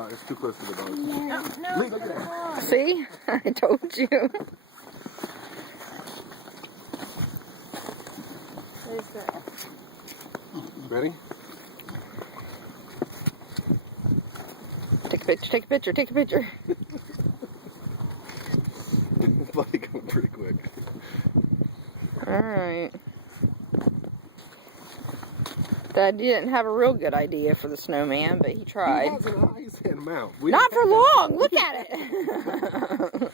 dog. It's too close to the dog. No, Look at that. See? I told you. There's the... Ready? Take a picture, take a picture, take a picture. It's like going pretty quick. Alright. Dad didn't have a real good idea for the snowman, but he tried. He has an eye, he's had him out. We Not for didn't long! Look at it!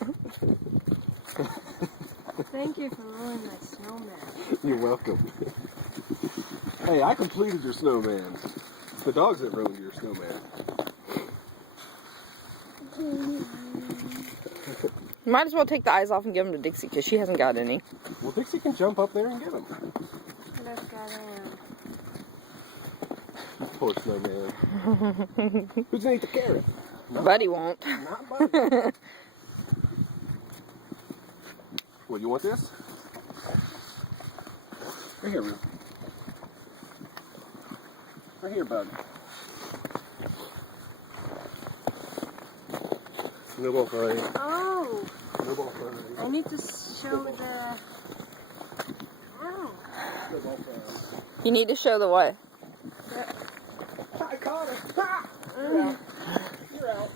Thank you for ruining my snowman. have- You're welcome. Hey, I completed your snowman. It's the dogs that ruined your snowman. Might as well take the eyes off and give them to Dixie, because she hasn't got any. Well, Dixie can jump up there and get him. Let's go down. Poor snowman. Who's gonna eat the carrot? Buddy won't. Not Buddy. Well, you want this? Right here, Ruth. Right here, bud. No ball Friday. Oh! No ball Friday. I need to show the... Oh! No ball Friday. You need to show the what? I caught it. Ha! You're out. You're out.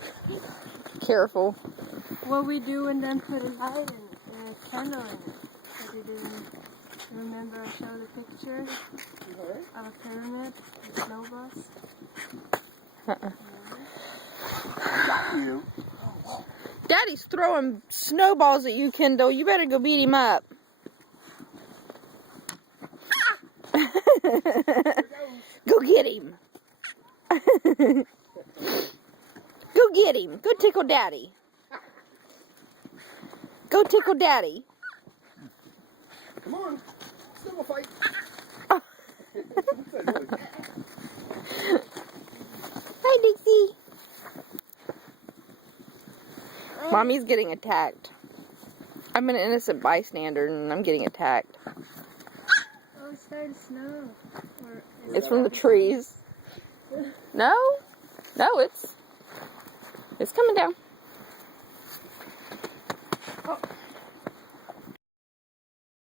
Careful. What we do and then put a light in it, a candle in it. So we didn't remember I showed a picture of a pyramid, a snowballs. Got you. Daddy's throwing snowballs at you, Kendall. You better go beat him up. Go get him. Go get him. Go tickle Daddy. Go tickle Daddy. Come on. Snowball fight. Hi, Dixie. Mommy's getting attacked. I'm an innocent bystander and I'm getting attacked. Oh, it started to snow. Or It's from the trees. No? No, it's coming down. Oh.